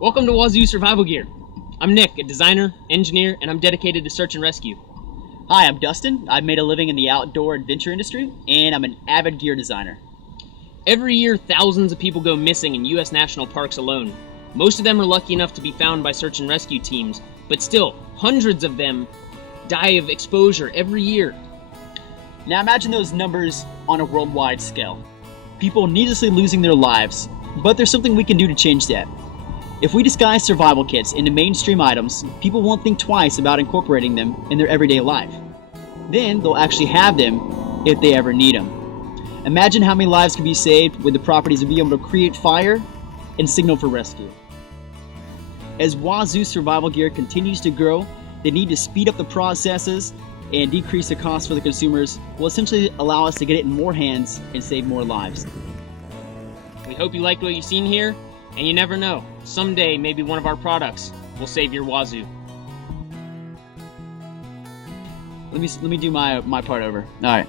Welcome to Wazoo Survival Gear. I'm Nick, a designer, engineer, and I'm dedicated to search and rescue. Hi, I'm Dustin. I've made a living in the outdoor adventure industry, and I'm an avid gear designer. Every year, thousands of people go missing in U.S. national parks alone. Most of them are lucky enough to be found by search and rescue teams, but still, hundreds of them die of exposure every year. Now imagine those numbers on a worldwide scale. People needlessly losing their lives, but there's something we can do to change that. If we disguise survival kits into mainstream items, people won't think twice about incorporating them in their everyday life. Then they'll actually have them if they ever need them. Imagine how many lives could be saved with the properties of being able to create fire and signal for rescue. As Wazoo Survival Gear continues to grow, the need to speed up the processes and decrease the cost for the consumers will essentially allow us to get it in more hands and save more lives. We hope you liked what you've seen here, and you never know, someday maybe one of our products will save your Wazoo. Let me do my part over. All right.